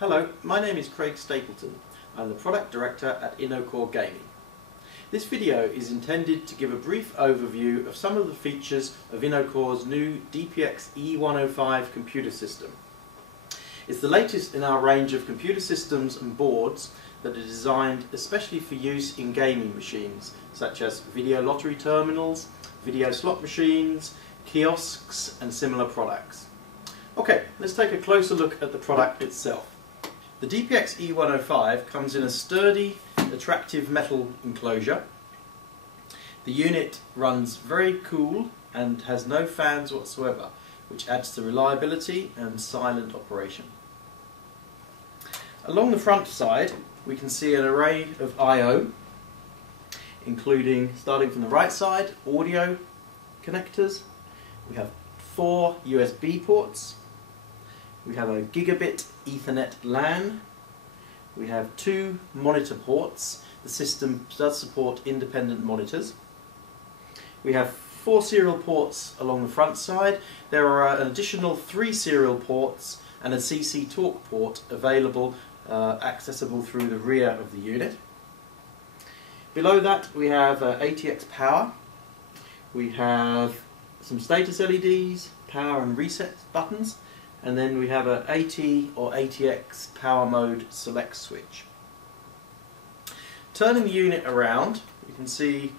Hello, my name is Craig Stapleton. I'm the Product Director at Innocore Gaming. This video is intended to give a brief overview of some of the features of Innocore's new DPX-E105 computer system. It's the latest in our range of computer systems and boards that are designed especially for use in gaming machines, such as video lottery terminals, video slot machines, kiosks and similar products. Okay, let's take a closer look at the product itself. The DPX-E105 comes in a sturdy, attractive metal enclosure. The unit runs very cool and has no fans whatsoever, which adds to reliability and silent operation. Along the front side we can see an array of I/O, including, starting from the right side, audio connectors. We have 4 USB ports. We have a gigabit Ethernet LAN. We have 2 monitor ports. The system does support independent monitors. We have 4 serial ports along the front side. There are an additional 3 serial ports and a CC talk port available, accessible through the rear of the unit. Below that we have ATX power. We have some status LEDs, power and reset buttons, and then we have a AT or ATX power mode select switch. Turning the unit around, you can see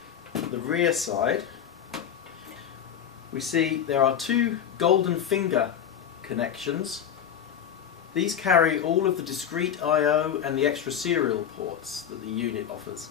the rear side. We see there are 2 golden finger connections. These carry all of the discrete I/O and the extra serial ports that the unit offers.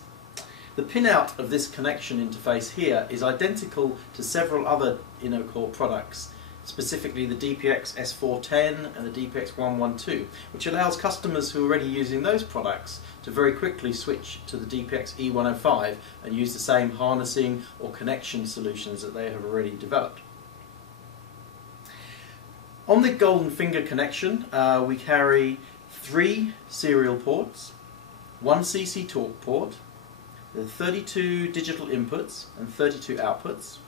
The pinout of this connection interface here is identical to several other Innocore products, specifically the DPX-S410 and the DPX-112, which allows customers who are already using those products to very quickly switch to the DPX-E105 and use the same harnessing or connection solutions that they have already developed. On the golden finger connection we carry 3 serial ports, 1 CC talk port, 32 digital inputs and 32 outputs,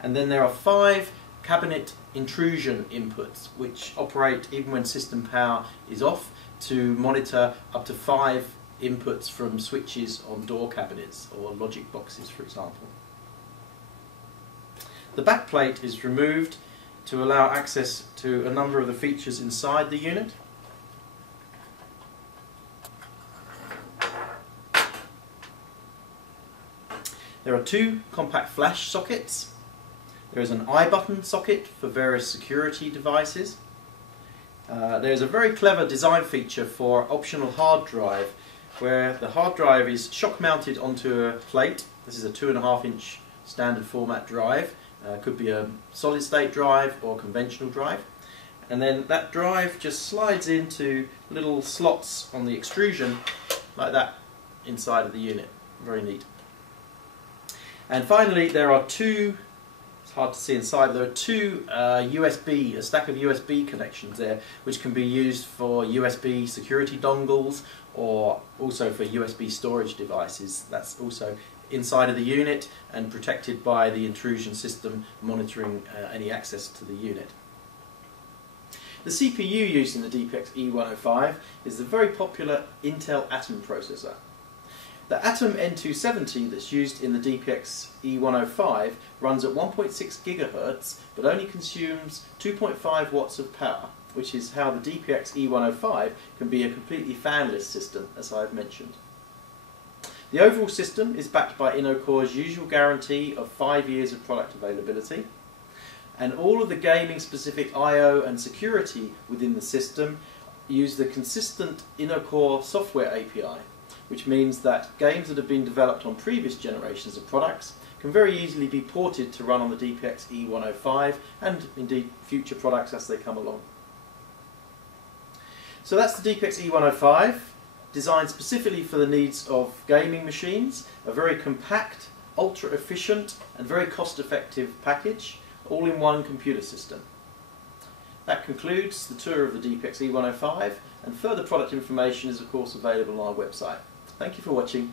and then there are 5 cabinet intrusion inputs which operate even when system power is off to monitor up to 5 inputs from switches on door cabinets or logic boxes, for example. The backplate is removed to allow access to a number of the features inside the unit. There are 2 compact flash sockets. There is an I button socket for various security devices. There is a very clever design feature for optional hard drive, where the hard drive is shock mounted onto a plate. This is a 2.5-inch standard format drive. Could be a solid state drive or conventional drive. And then that drive just slides into little slots on the extrusion like that inside of the unit. Very neat. And finally there are 2, it's hard to see inside, there are 2 a stack of USB connections there which can be used for USB security dongles or also for USB storage devices. That's also inside of the unit and protected by the intrusion system monitoring any access to the unit. The CPU used in the DPX-E105 is the very popular Intel Atom processor. The Atom N270 that's used in the DPX-E105 runs at 1.6 GHz but only consumes 2.5 watts of power, which is how the DPX-E105 can be a completely fanless system, as I've mentioned. The overall system is backed by Innocore's usual guarantee of 5 years of product availability, and all of the gaming specific I/O and security within the system use the consistent Innocore software API, which means that games that have been developed on previous generations of products can very easily be ported to run on the DPX-E105 and indeed future products as they come along. So that's the DPX-E105, designed specifically for the needs of gaming machines, a very compact, ultra efficient and very cost effective package, all in one computer system. That concludes the tour of the DPX-E105, and further product information is of course available on our website. Thank you for watching.